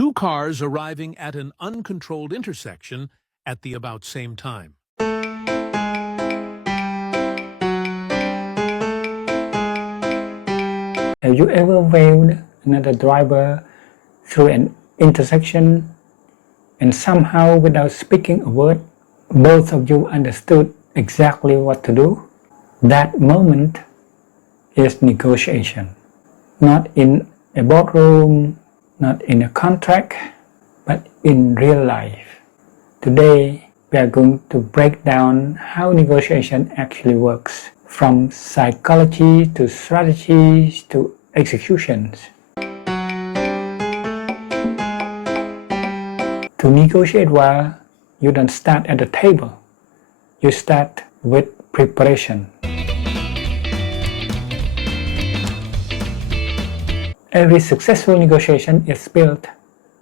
Two cars arriving at an uncontrolled intersection at the about same time. Have you ever waved another driver through an intersection and somehow, without speaking a word, both of you understood exactly what to do? That moment is negotiation. Not in a boardroom, not in a contract, but in real life. Today, we are going to break down how negotiation actually works, from psychology to strategies to executions. To negotiate well, you don't start at the table. You start with preparation. Every successful negotiation is built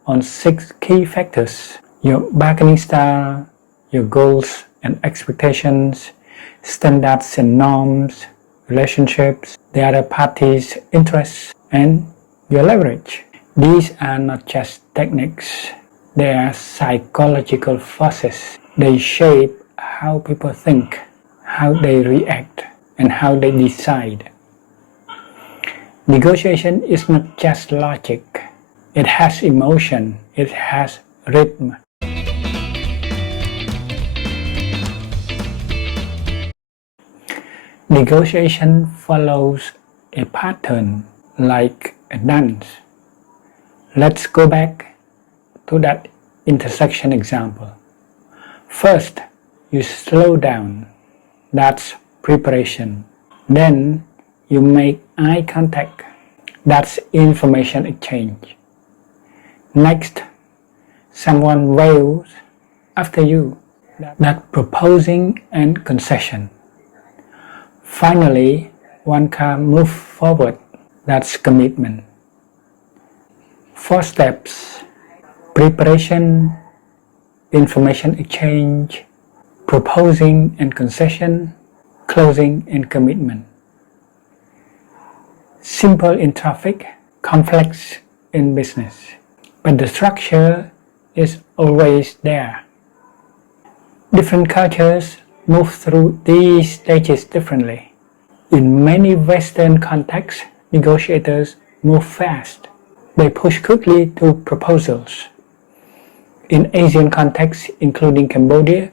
on 6 key factors: your bargaining style, your goals and expectations, standards and norms, relationships, the other party's interests, and your leverage. These are not just techniques. They are psychological forces. They shape how people think, how they react, and how they decide. Negotiation is not just logic. It has emotion. It has rhythm. Negotiation follows a pattern like a dance. Let's go back to that intersection example. First, you slow down. That's preparation. Then you make eye contact. That's information exchange. Next, someone waves after you. That's proposing and concession. Finally, one car moves forward. That's commitment. 4 steps: preparation, information exchange, proposing and concession, closing and commitment. Simple in traffic, complex in business, but the structure is always there. Different cultures move through these stages differently. In many Western contexts, negotiators move fast. They push quickly to proposals. In Asian contexts, including Cambodia,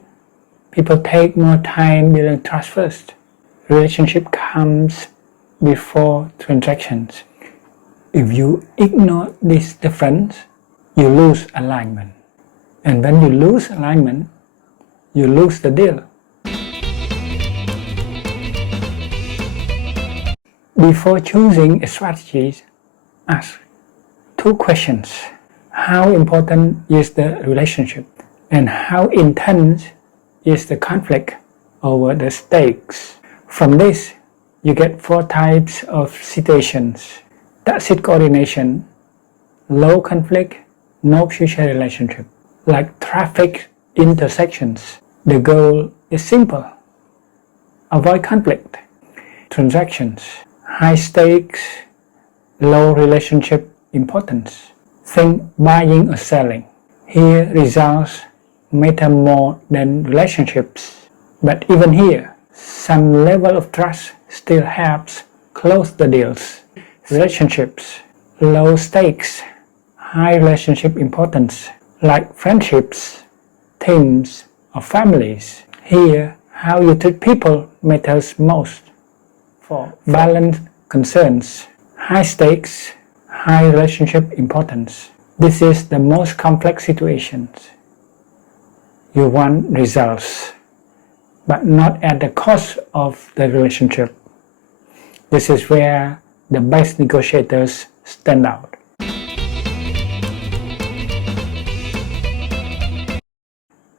people take more time building trust first. Relationship comes before transactions. If you ignore this difference, you lose alignment. And when you lose alignment, you lose the deal. Before choosing a strategy, ask 2 questions. How important is the relationship? And how intense is the conflict over the stakes? From this, you get 4 types of situations: tacit coordination, low conflict, no future relationship. Like traffic intersections, the goal is simple: avoid conflict. Transactions, high stakes, low relationship importance. Think buying or selling. Here, results matter more than relationships. But even here, some level of trust still helps close the deals. Relationships, low stakes, high relationship importance, like friendships, teams, or families. Here, how you treat people matters most. For balanced concerns, high stakes, high relationship importance. This is the most complex situations. You want results, but not at the cost of the relationship. This is where the best negotiators stand out.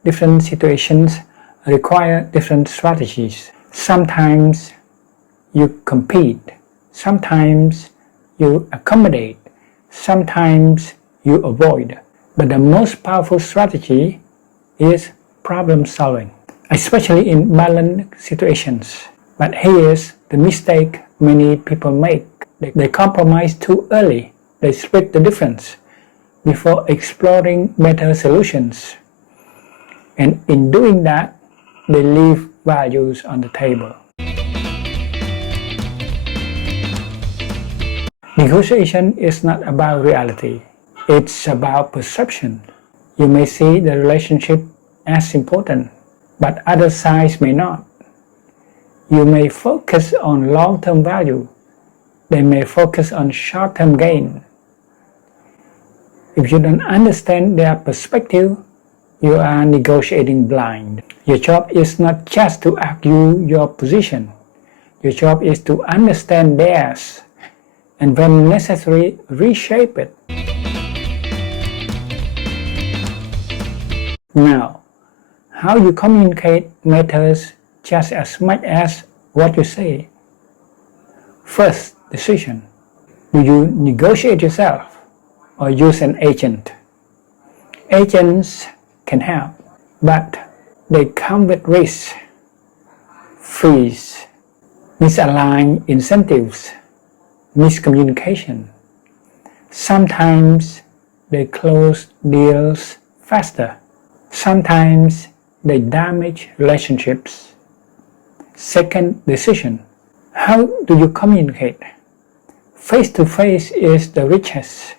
Different situations require different strategies. Sometimes you compete, sometimes you accommodate, sometimes you avoid. But the most powerful strategy is problem solving, especially in balanced situations. But here's the mistake many people make. They compromise too early. They split the difference. before exploring better solutions. And in doing that, they leave values on the table. Negotiation is not about reality, it's about perception. You may see the relationship as important, but other sides may not. You may focus on long-term value, they may focus on short-term gain. If you don't understand their perspective, you are negotiating blind. Your job is not just to argue your position. Your job is to understand theirs, and when necessary, reshape it. Now, how you communicate matters just as much as what you say. First, decision. Do you negotiate yourself or use an agent? Agents can help, but they come with risks, fees, misaligned incentives, miscommunication. Sometimes they close deals faster. Sometimes they damage relationships. Second, decision. How do you communicate? Face-to-face is the richest.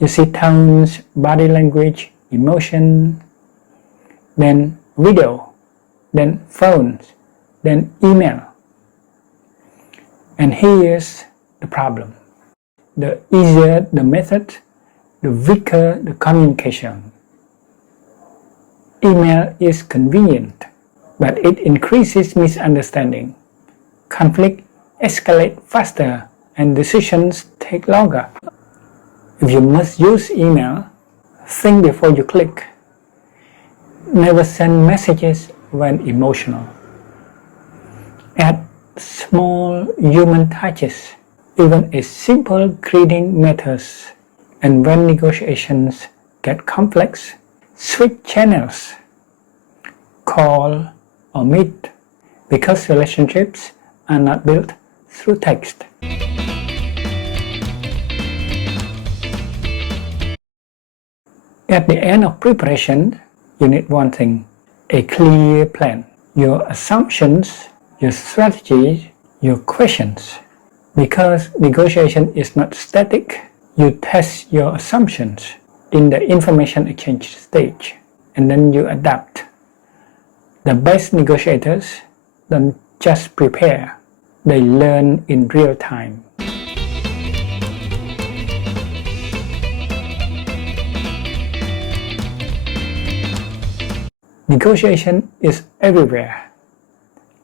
You see tones, body language, emotion, then video, then phones, then email. And here's the problem. The easier the method, the weaker the communication. Email is convenient, but it increases misunderstanding. Conflict escalates faster and decisions take longer. If you must use email, think before you click. Never send messages when emotional. Add small human touches. Even a simple greeting matters. And when negotiations get complex, switch channels. Call or meet, because relationships are not built through text. At the end of preparation, you need one thing: a clear plan. Your assumptions, your strategies, your questions. Because negotiation is not static, you test your assumptions in the information exchange stage, and then you adapt. The best negotiators don't just prepare, they learn in real time. Negotiation is everywhere.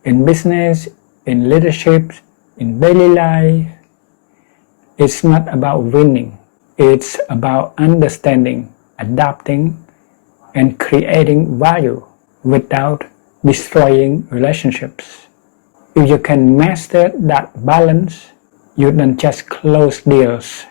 In business, in leadership, in daily life. It's not about winning. It's about understanding, adapting, and creating value without destroying relationships. If you can master that balance, you don't just close deals,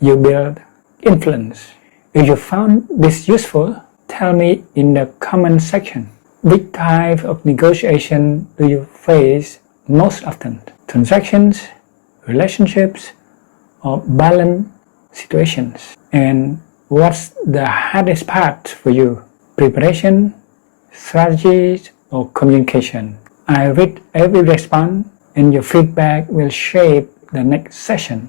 you build influence. If you found this useful, tell me in the comment section. Which type of negotiation do you face most often? Transactions, relationships, or balance situations? And what's the hardest part for you? Preparation, strategies, or communication? I read every response, and your feedback will shape the next session.